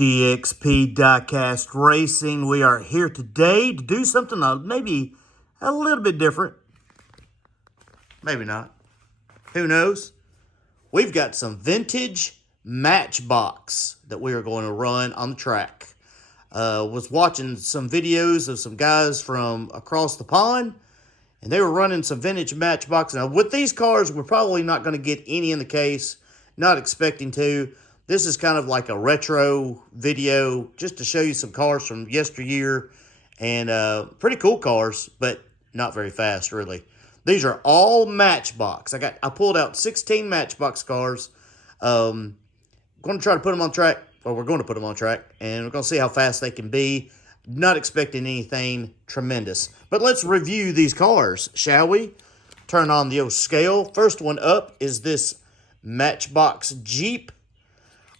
DXP Diecast Racing. We are here today to do something maybe a little bit different. Maybe not. Who knows? We've got some vintage Matchbox that we are going to run on the track. Was watching some videos of some guys from across the pond, and they were running some vintage Matchbox. Now, with these cars, we're probably not going to get any in the case. Not expecting to. This is kind of like a retro video just to show you some cars from yesteryear, and pretty cool cars, but not very fast, really. These are all Matchbox. I pulled out 16 Matchbox cars. Going to try to put them on track, or we're going to put them on track, and we're going to see how fast they can be. Not expecting anything tremendous. But let's review these cars, shall we? Turn on the old scale. First one up is this Matchbox Jeep.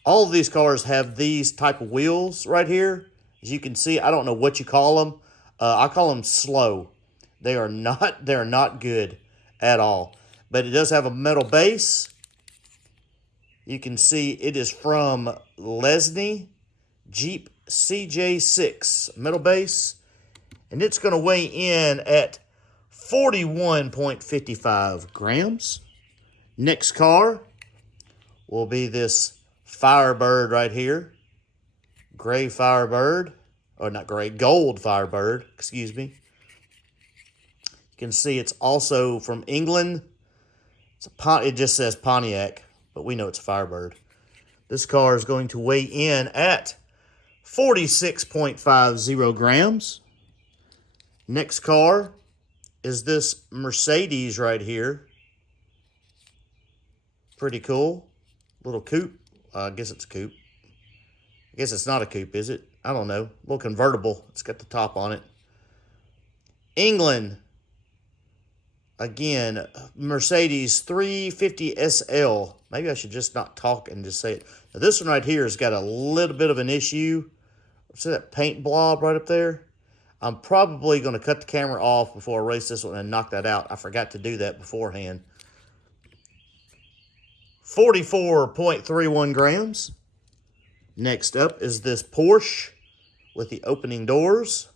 All of these cars have these type of wheels right here. As you can see, I don't know what you call them. I call them slow. They are not good at all. But it does have a metal base. You can see it is from Lesney Jeep CJ6 metal base. And it's going to weigh in at 41.55 grams. Next car will be this Firebird right here. Gray Firebird. Or not gray, gold Firebird. Excuse me. You can see it's also from England. It just says Pontiac, but we know it's a Firebird. This car is going to weigh in at 46.50 grams. Next car is this Mercedes right here. Pretty cool. Little coupe. I guess it's a coupe. I guess it's not a coupe, is it? I don't know. A little convertible. It's got the top on it. England. Again, Mercedes 350 SL. Maybe I should just not talk and just say it. Now, this one right here has got a little bit of an issue. See that paint blob right up there? I'm probably going to cut the camera off before I race this one and knock that out. I forgot to do that beforehand. 44.31 grams. Next up is this Porsche with the opening doors.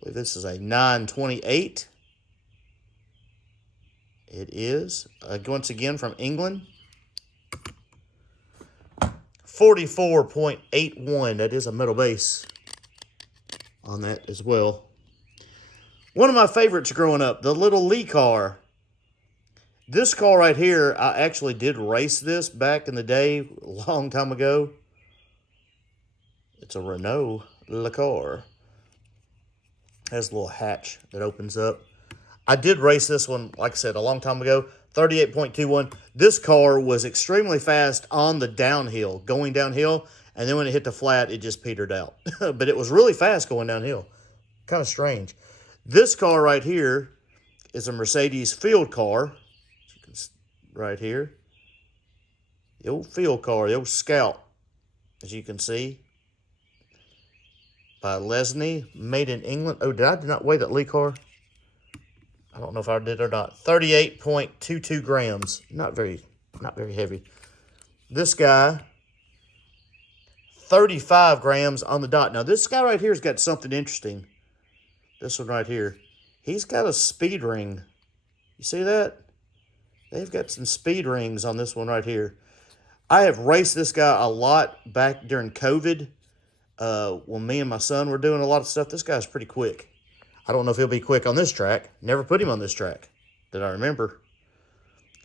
I believe this is a 928. It is. Once again from England. 44.81. That is a metal base on that as well. One of my favorites growing up, the little Lee car. This car right here, I actually did race this back in the day, a long time ago. It's a Renault Le Car. Has a little hatch that opens up. I did race this one, like I said, a long time ago. 38.21. This car was extremely fast on the downhill, going downhill. And then when it hit the flat, it just petered out. But it was really fast going downhill. Kind of strange. This car right here is a Mercedes field car. Right here. The old field car, the old Scout, as you can see. By Lesney, made in England. Oh, did I not weigh that Lee car? I don't know if I did or not. 38.22 grams. Not very heavy. This guy, 35 grams on the dot. Now, this guy right here has got something interesting. This one right here. He's got a speed ring. You see that? They've got some speed rings on this one right here. I have raced this guy a lot back during COVID. When me and my son were doing a lot of stuff, this guy's pretty quick. I don't know if he'll be quick on this track. Never put him on this track that I remember.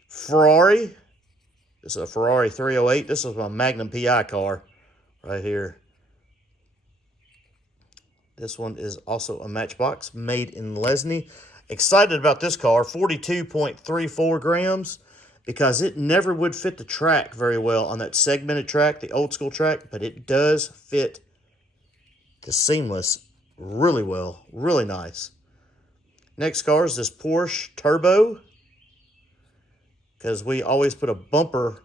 Ferrari. This is a Ferrari 308. This is my Magnum PI car right here. This one is also a Matchbox made in Lesney. Excited about this car, 42.34 grams, because it never would fit the track very well on that segmented track, the old school track, but it does fit the seamless really well, really nice. Next car is this Porsche Turbo, because we always put a bumper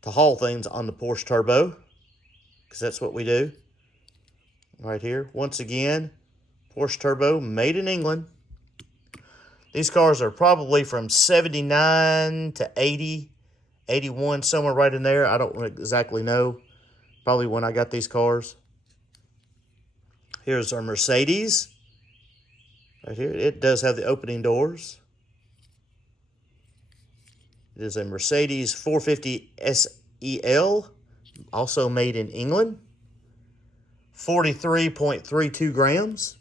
to haul things on the Porsche Turbo, because that's what we do. Right here, once again, Porsche Turbo, made in England. These cars are probably from 79 to 80, 81, somewhere right in there. I don't exactly know. probably when I got these cars. Here's our Mercedes. Right here. It does have the opening doors. It is a Mercedes 450 SEL, also made in England. 43.32 grams.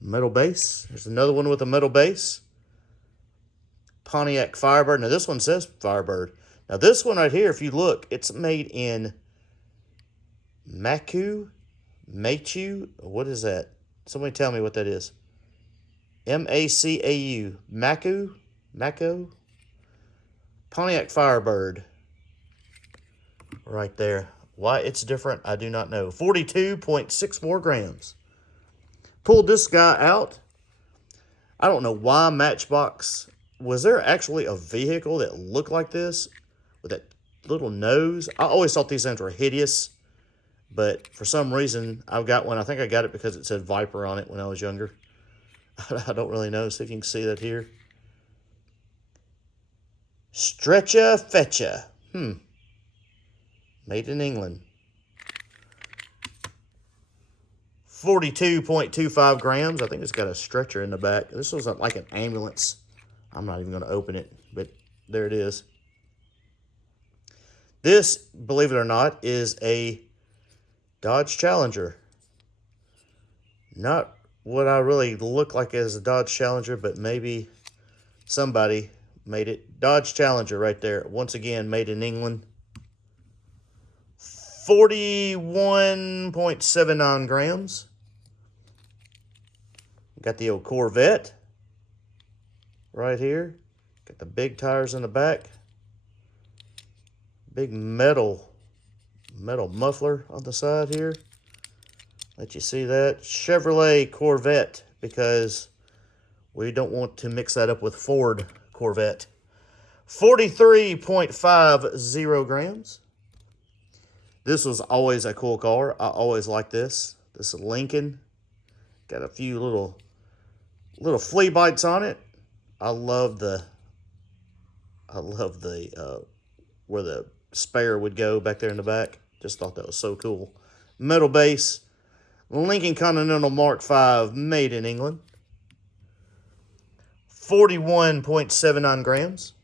Metal base. There's another one with a metal base. Pontiac Firebird. Now, this one says Firebird. Now, this one right here, if you look, it's made in Machu. What is that? Somebody tell me what that is. M-A-C-A-U. Maco. Pontiac Firebird. Right there. Why it's different, I do not know. 42.64 grams. Pulled this guy out. I don't know why Matchbox. Was there actually a vehicle that looked like this with that little nose? I always thought these things were hideous, but for some reason I've got one. I think I got it because it said Viper on it when I was younger. I don't really know. See if you can see that here. Stretcha Fetcha. Made in England. 42.25 grams. I think it's got a stretcher in the back. This was like an ambulance. I'm not even going to open it, but there it is. This, believe it or not, is a Dodge Challenger. Not what I really look like as a Dodge Challenger, but maybe somebody made it. Dodge Challenger right there. Once again, made in England. 41.79 grams. Got the old Corvette right here. Got the big tires in the back. Big metal muffler on the side here. Let you see that. Chevrolet Corvette, because we don't want to mix that up with Ford Corvette. 43.50 grams. This was always a cool car. I always liked this. This is Lincoln. Got a few little flea bites on it. I love the where the spare would go back there in the back. Just thought that was so cool. Metal base. Lincoln Continental Mark V, made in England. 41.79 grams.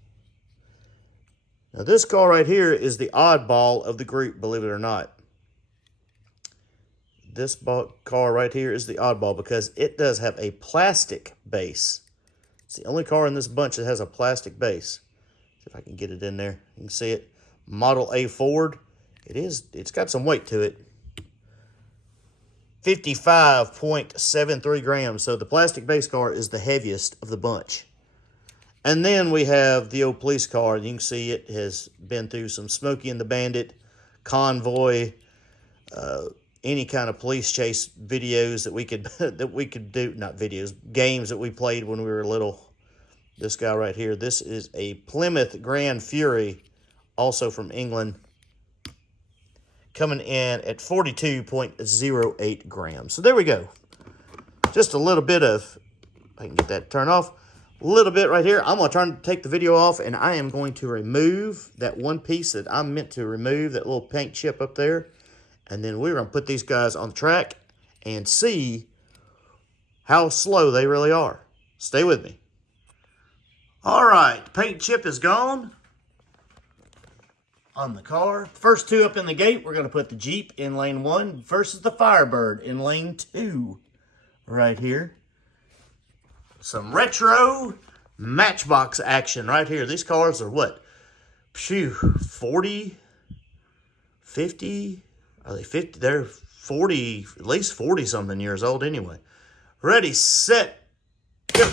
Now, this car right here is the oddball of the group, believe it or not. This car right here is the oddball because it does have a plastic base. It's the only car in this bunch that has a plastic base. See if I can get it in there. You can see it. Model A Ford. It's got some weight to it. 55.73 grams. So the plastic base car is the heaviest of the bunch. And then we have the old police car. You can see it has been through some Smokey and the Bandit, Convoy, any kind of police chase videos that we could do. Not videos, games that we played when we were little. This guy right here. This is a Plymouth Grand Fury, also from England, coming in at 42.08 grams. So there we go. Just a little bit of, I can get that turned off. A little bit right here. I'm going to take the video off, and I am going to remove that one piece that I meant to remove, that little paint chip up there. And then we're going to put these guys on the track and see how slow they really are. Stay with me. All right, paint chip is gone on the car. First two up in the gate, we're going to put the Jeep in lane 1 versus the Firebird in lane 2 right here. Some retro Matchbox action right here. These cars are what? 40, 50? Are they 50? They're 40, at least 40-something years old anyway. Ready, set, go.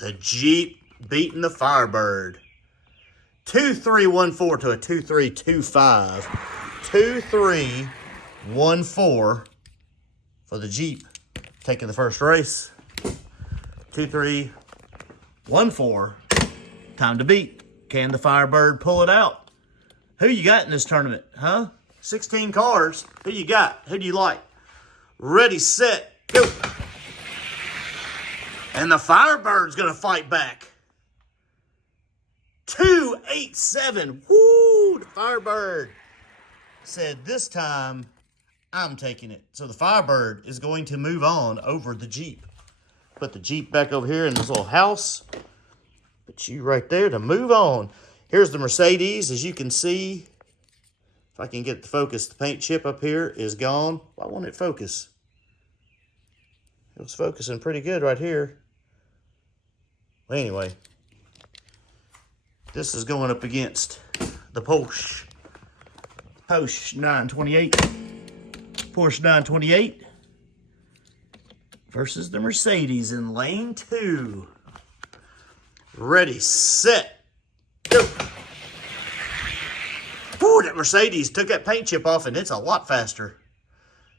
The Jeep beating the Firebird. 2314 to a 2325. 2314 for the Jeep. Taking the first race. 2314. Time to beat. Can the Firebird pull it out? Who you got in this tournament, huh? 16 cars. Who you got? Who do you like? Ready, set, go. And the Firebird's going to fight back. 287. Woo! The Firebird said this time I'm taking it. So the Firebird is going to move on over the Jeep. Put the Jeep back over here in this little house. Put you right there to move on. Here's the Mercedes. As you can see, if I can get it to focus, the paint chip up here is gone. Why won't it focus? It was focusing pretty good right here. Well, anyway, this is going up against the Porsche 928. Porsche 928 versus the Mercedes in lane 2. Ready, set, go. Woo, that Mercedes took that paint chip off, and it's a lot faster.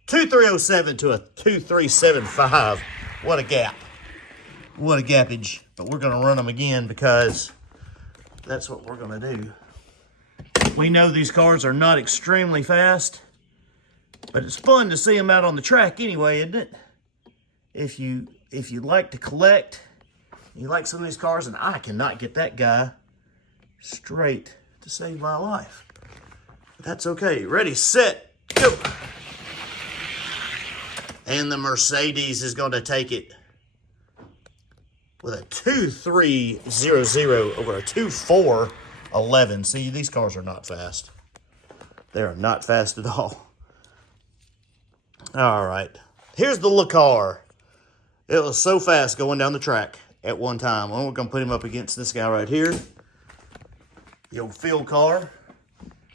2307 to a 2375. What a gap. What a gappage. But we're going to run them again because that's what we're going to do. We know these cars are not extremely fast, but it's fun to see them out on the track anyway, isn't it? If you like to collect, you like some of these cars, and I cannot get that guy straight to save my life. But that's okay. Ready, set, go. And the Mercedes is going to take it with a 2.300 over a 2.411. See, these cars are not fast. They are not fast at all. All right. Here's the Le Car. It was so fast going down the track at one time. Well, we're going to put him up against this guy right here. The old field car.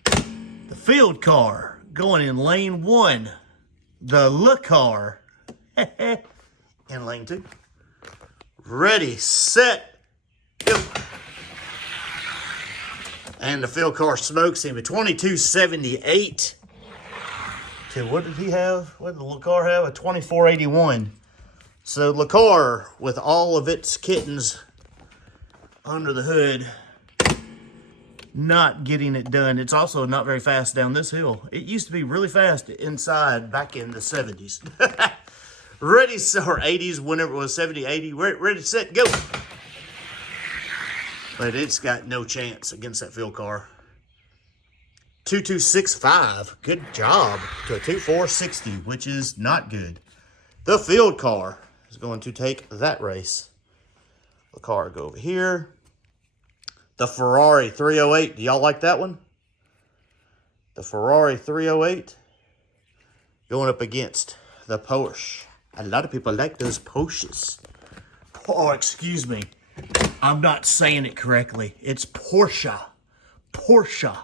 The field car going in lane 1. The Le Car in lane 2. Ready, set, go. And the field car smokes him at 2278. To what did he have? What did the Le Car have? A 2481. So Le Car, with all of its kittens under the hood, not getting it done. It's also not very fast down this hill. It used to be really fast inside back in the 70s. Ready, or 80s, whenever it was 70, 80. Ready, set, go. But it's got no chance against that field car. 2265. Good job. To a 2460, which is not good. The field car is going to take that race. The car go over here. The Ferrari 308. Do y'all like that one? The Ferrari 308 going up against the Porsche. A lot of people like those Porsches. Oh, excuse me. I'm not saying it correctly. It's Porsche. Porsche.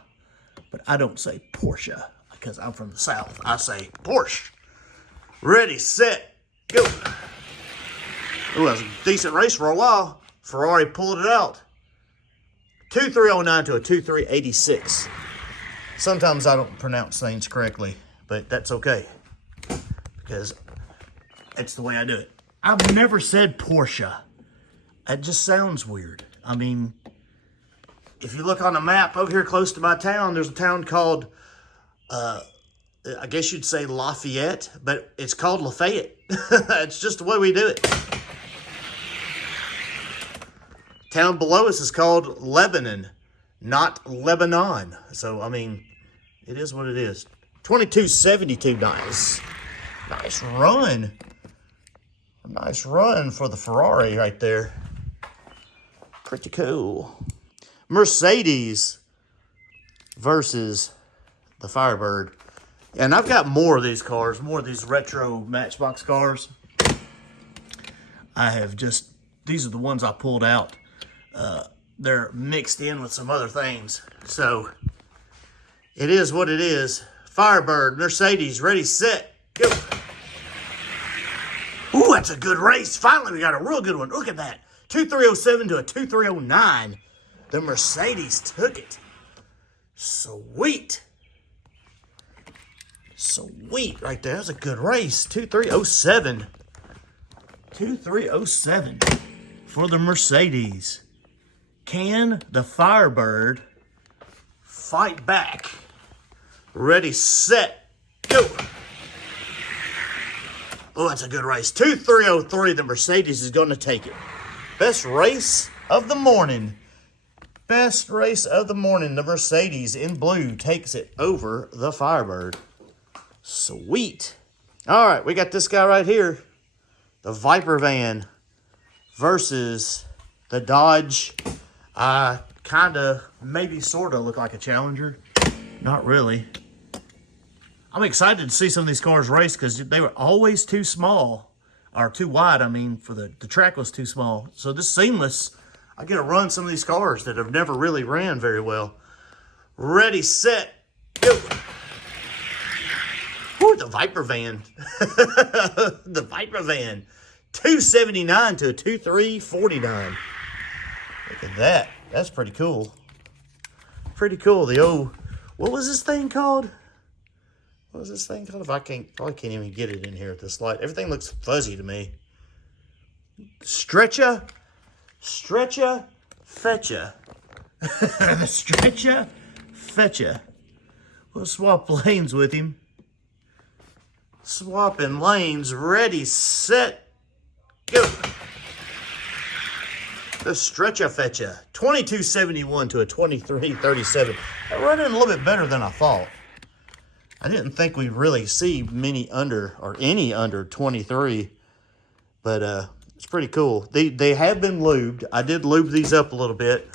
But I don't say Porsche because I'm from the South. I say Porsche. Ready, set, go. Ooh, that was a decent race for a while. Ferrari pulled it out. 2309 to a 2386. Sometimes I don't pronounce things correctly, but that's okay because it's the way I do it. I've never said Porsche. It just sounds weird. I mean, if you look on a map over here close to my town, there's a town called, I guess you'd say Lafayette, but it's called Lafayette. It's just the way we do it. Town below us is called Lebanon, not Lebanon. So, I mean, it is what it is. 2272, nice. Nice run. A nice run for the Ferrari right there. Pretty cool. Mercedes versus the Firebird. And I've got more of these cars, more of these retro Matchbox cars. I have just, these are the ones I pulled out. They're mixed in with some other things. So, it is what it is. Firebird, Mercedes, ready, set, go. Ooh, that's a good race. Finally, we got a real good one. Look at that. 2307 to a 2309. The Mercedes took it. Sweet. Sweet right there. That's a good race. 2307. 2307 for the Mercedes. Can the Firebird fight back? Ready, set, go. Oh, that's a good race. 2303, the Mercedes is going to take it. Best race of the morning. Best race of the morning. The Mercedes in blue takes it over the Firebird. Sweet. All right, we got this guy right here. The Viper van versus the Dodge. Kind of, maybe sort of look like a Challenger. Not really. I'm excited to see some of these cars race because they were always too small. Or too wide, I mean, for the track was too small. So this seamless, I get to run some of these cars that have never really ran very well. Ready, set, go. Ooh, the Viper van. The Viper van. 279 to a 2349. Look at that. That's pretty cool. Pretty cool. The old, what was this thing called? What was this thing called? If I probably can't even get it in here at this light. Everything looks fuzzy to me. Stretcha, fetcha. Stretcha, fetcha. We'll swap lanes with him. Swapping lanes. Ready, set, go. The Stretcha Fetcha. 2271 to a 2337. Running a little bit better than I thought. I didn't think we'd really see many under, or any under 23. But it's pretty cool. They have been lubed. I did lube these up a little bit.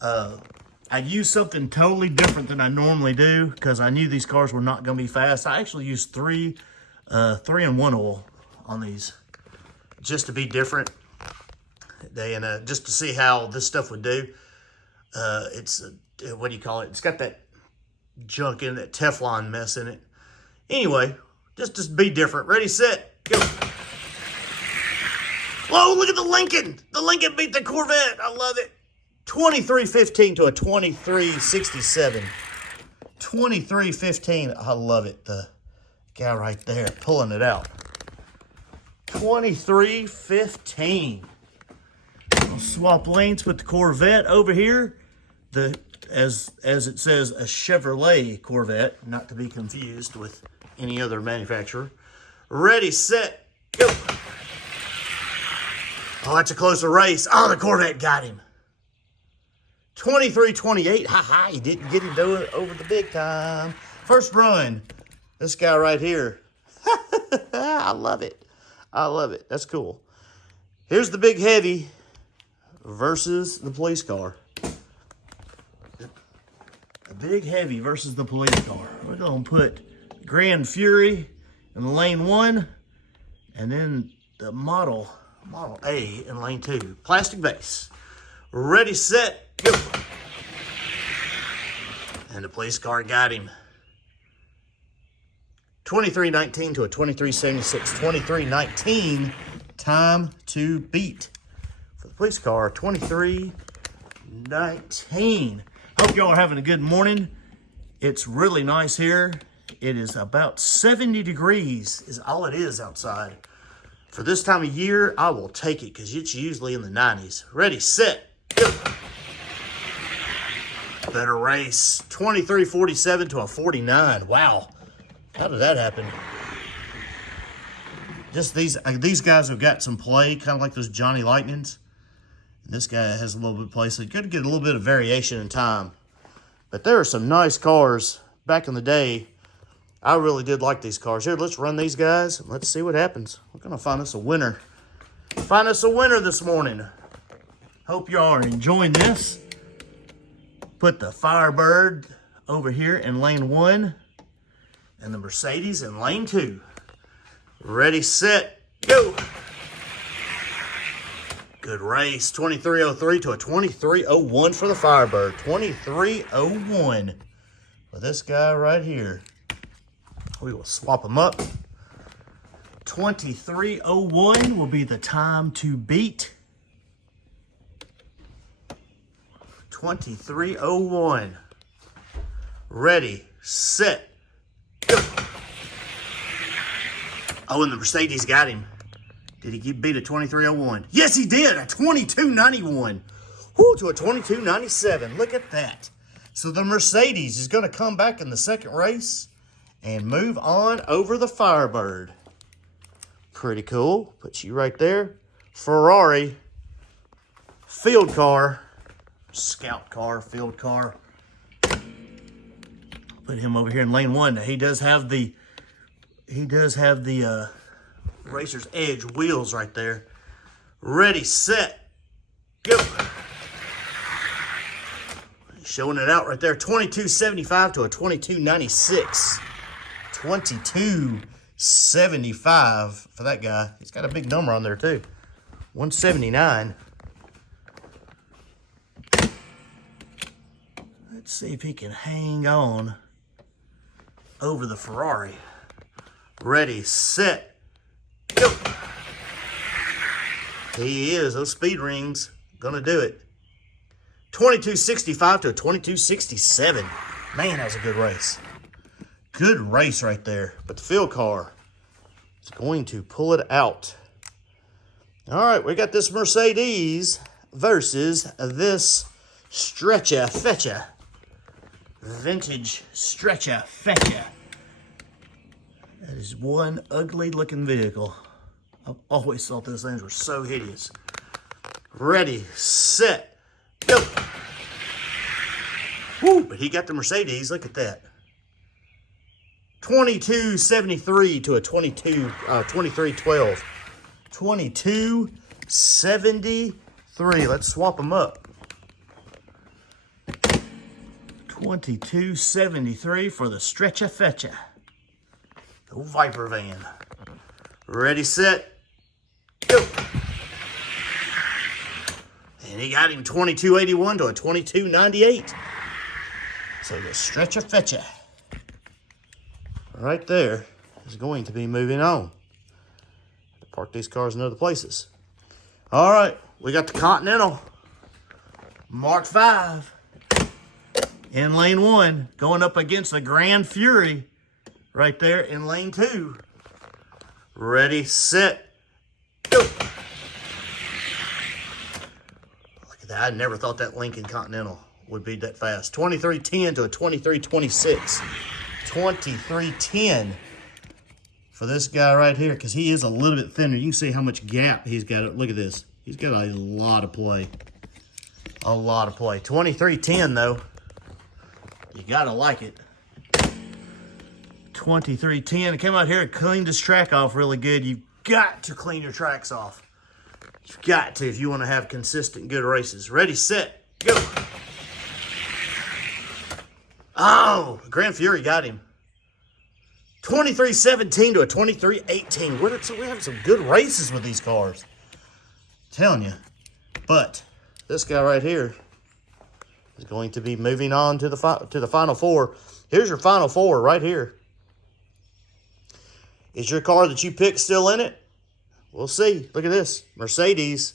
I used something totally different than I normally do because I knew these cars were not going to be fast. I actually used 3-in-1 oil on these just to be different. And just to see how this stuff would do. It's, what do you call it? It's got that junk in it, that Teflon mess in it. Anyway, just to be different. Ready, set, go. Whoa, look at the Lincoln. The Lincoln beat the Corvette. I love it. 2315 to a 2367. 2315. I love it. The guy right there pulling it out. 2315. I'll swap lanes with the Corvette over here. As it says, a Chevrolet Corvette, not to be confused with any other manufacturer. Ready, set, go. Oh, that's a closer race. Oh, the Corvette got him. 2328. Ha, he didn't get him over the big time. First run. This guy right here. I love it. I love it. That's cool. Here's the big heavy versus the police car. The big heavy versus the police car. We're going to put Grand Fury in lane 1 and then the Model A in lane 2. Plastic base. Ready, set, go. And the police car got him. 2319 to a 2376. 2319, time to beat. For the police car, 2319. Hope y'all are having a good morning. It's really nice here. It is about 70 degrees is all it is outside. For this time of year, I will take it because it's usually in the 90s. Ready, set, go. Better race. 2347 to a 49. Wow. How did that happen? Just these guys have got some play, kind of like those Johnny Lightnings. And this guy has a little bit of play, so you got to get a little bit of variation in time. But there are some nice cars back in the day. I really did like these cars. Here, let's run these guys and let's see what happens. We're going to find us a winner. Find us a winner this morning. Hope y'all are enjoying this. Put the Firebird over here in lane 1 and the Mercedes in lane 2. Ready, set, go. Good race. 2303 to a 2301 for the Firebird. 2301 for this guy right here. We will swap them up. 2301 will be the time to beat. 2301. Ready, set, go. Oh, and the Mercedes got him. Did he beat a 2301? Yes, he did. A 2291. Whoo, to a 2297. Look at that. So the Mercedes is going to come back in the second race and move on over the Firebird. Pretty cool. Put you right there. Ferrari field car scout car, field car. Put him over here in lane 1. Now, he does have the Racer's Edge wheels right there. Ready, set, go. Showing it out right there. 22.75 to a 22.96. 22.75 for that guy. He's got a big number on there too. 179. Let's see if he can hang on over the Ferrari. Ready, set, go. He is. Those speed rings gonna do it. 22.65 to a 22.67. Man, that was a good race. Good race right there. But the field car is going to pull it out. All right, we got this Mercedes versus this Stretcha Fetcha. Vintage Stretcha Fetcha. That is one ugly looking vehicle. I've always thought those things were so hideous. Ready, set, go. Woo, but he got the Mercedes. Look at that. 22.73 to a 23.12. 22.73. Let's swap them up. 22.73 for the Stretcha Fetcha. The Viper van. Ready, set, go. And he got him 22.81 to a 22.98. So the Stretcha Fetcha right there is going to be moving on. Park these cars in other places. All right, we got the Continental Mark V in lane 1 going up against the Grand Fury right there in lane 2. Ready, set, go. Look at that. I never thought that Lincoln Continental would be that fast. 23.10 to a 23.26. 23.10 for this guy right here, because he is a little bit thinner. You can see how much gap he's got. Look at this. He's got a lot of play. A lot of play. 23.10 though. You gotta like it. 23.10. Come out here and clean this track off really good. You've got to clean your tracks off. You've got to if you want to have consistent good races. Ready, set, go. Oh, Grand Fury got him. 23.17 to a 23.18. We're having some good races with these cars. I'm telling you. But this guy right here is going to be moving on to the Final Four. Here's your Final Four right here. Is your car that you picked still in it? We'll see. Look at this. Mercedes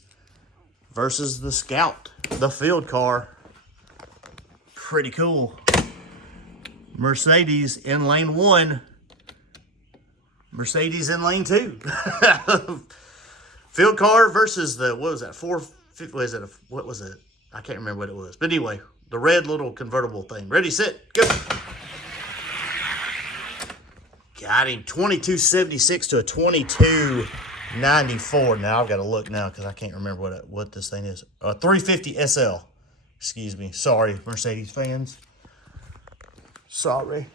versus the Scout, the field car. Pretty cool. Mercedes in lane 1. Mercedes in lane 2. Field car versus the, what was that, what was it? I can't remember what it was. But anyway, the red little convertible thing. Ready, set, go. Got him. 22.76 to a 22.94. Now I've got to look now because I can't remember what this thing is. 350 SL. Excuse me. Sorry, Mercedes fans. Sorry.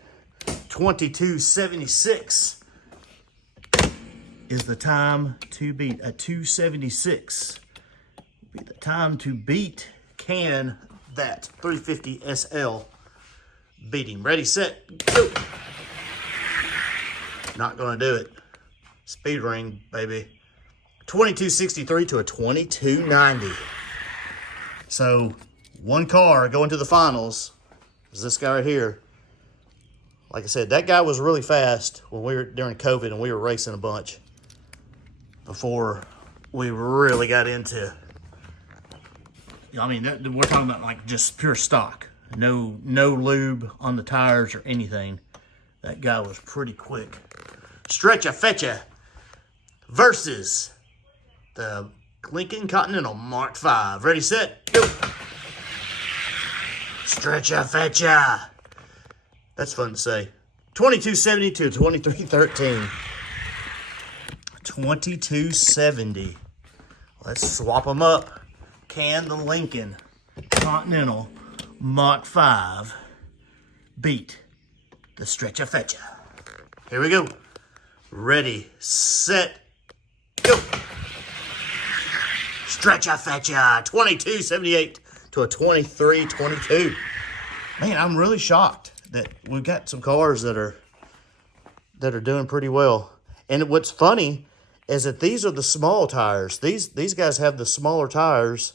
22.76 is the time to beat. A 276 will be the time to beat. Can that 350 SL beat him? Ready, set, go. Not going to do it. Speed ring, baby. 22.63 to a 22.90. So, one car going to the finals is this guy right here. Like I said, that guy was really fast when we were during COVID and we were racing a bunch before we really got into. I mean, we're talking about like just pure stock, no lube on the tires or anything. That guy was pretty quick. Stretcha Fetcha versus the Lincoln Continental Mark V. Ready, set, go. Stretcha Fetcha. That's fun to say. 22.70 to 23.13. 22.70. Let's swap them up. Can the Lincoln Continental Mach 5 beat the Stretch-A-Fetcha. Here we go. Ready, set, go. Stretch-A-Fetcha, 2278 to a 2322. Man, I'm really shocked that we've got some cars that are doing pretty well. And what's funny is that these are the small tires. These guys have the smaller tires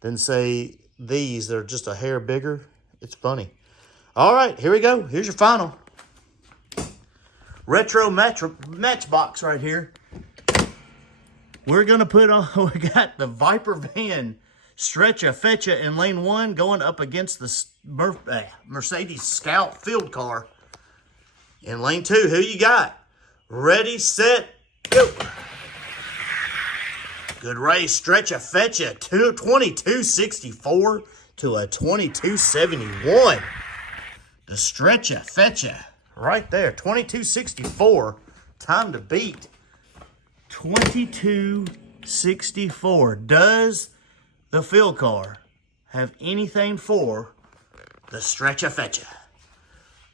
than, say, these. They're just a hair bigger. It's funny. All right, here we go. Here's your final. Retro Matchbox right here. We're going to put on, we got the Viper van Stretch-A-Fetcha in lane 1 going up against the Mercedes Scout field car. In lane 2, who you got? Ready, set, go. Good race. Stretch-A-Fetcha, 2264 to a 2271. The Stretch-A-Fetcha right there, 2264. Time to beat. 2264. Does the field car have anything for the Stretch-A-Fetcha?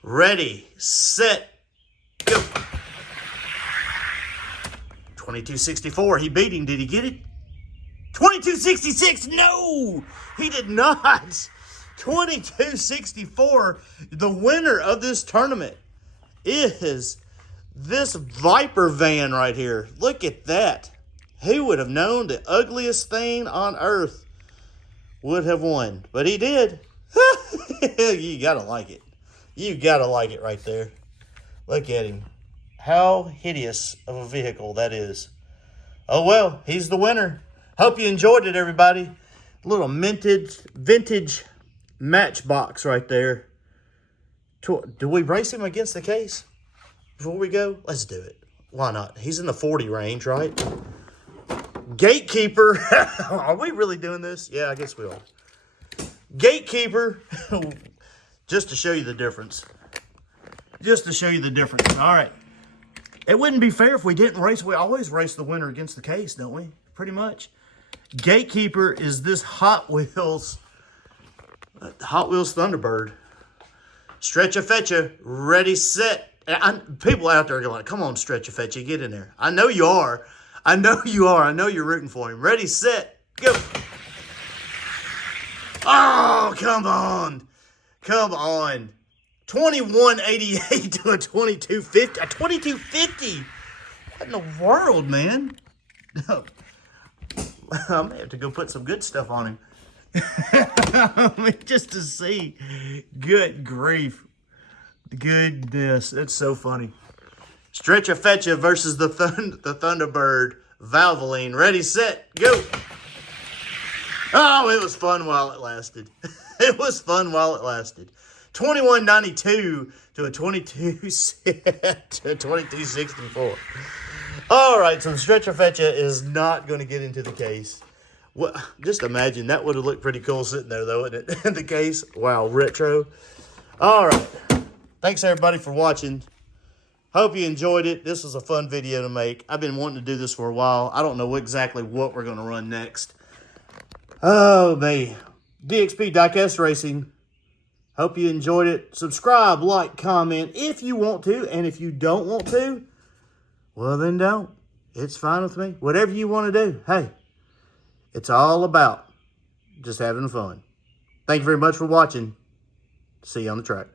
Ready, set, go. 2264. He beat him. Did he get it? 2266. No, he did not. 2264. The winner of this tournament is this Viper van right here. Look at that. Who would have known the ugliest thing on earth would have won? But he did. You gotta like it. You gotta like it right there. Look at him. How hideous of a vehicle that is. Oh well, he's the winner. Hope you enjoyed it, everybody. A little vintage Matchbox right there. Do we race him against the case before we go? Let's do it. Why not? He's in the 40 range, right? Gatekeeper. Are we really doing this? Yeah, I guess we are. Gatekeeper. Just to show you the difference. Just to show you the difference. All right. It wouldn't be fair if we didn't race. We always race the winner against the case, don't we? Pretty much. Gatekeeper is this Hot Wheels Thunderbird. Stretch-A-Fetcha, ready, set. People out there are going, come on, Stretch-A-Fetcha, get in there. I know you are. I know you are. I know you're rooting for him. Ready, set, go. Oh, come on. Come on. 2188 to a 2250. A 2250. What in the world, man? I may have to go put some good stuff on him. I mean, just to see. Good grief. Goodness. That's so funny. Stretch-A-Fetcha versus the Thunderbird Valvoline. Ready, set, go. Oh, it was fun while it lasted. It was fun while it lasted. 2192 to a 2264. All right, so the Stretch-A-Fetcha is not going to get into the case. Well, just imagine, that would have looked pretty cool sitting there, though, wouldn't it? In the case. Wow, retro. All right. Thanks, everybody, for watching. Hope you enjoyed it. This was a fun video to make. I've been wanting to do this for a while. I don't know exactly what we're going to run next. Oh, man. DXP Diecast Racing. Hope you enjoyed it. Subscribe, like, comment if you want to. And if you don't want to, well, then don't. It's fine with me. Whatever you want to do. Hey, it's all about just having fun. Thank you very much for watching. See you on the track.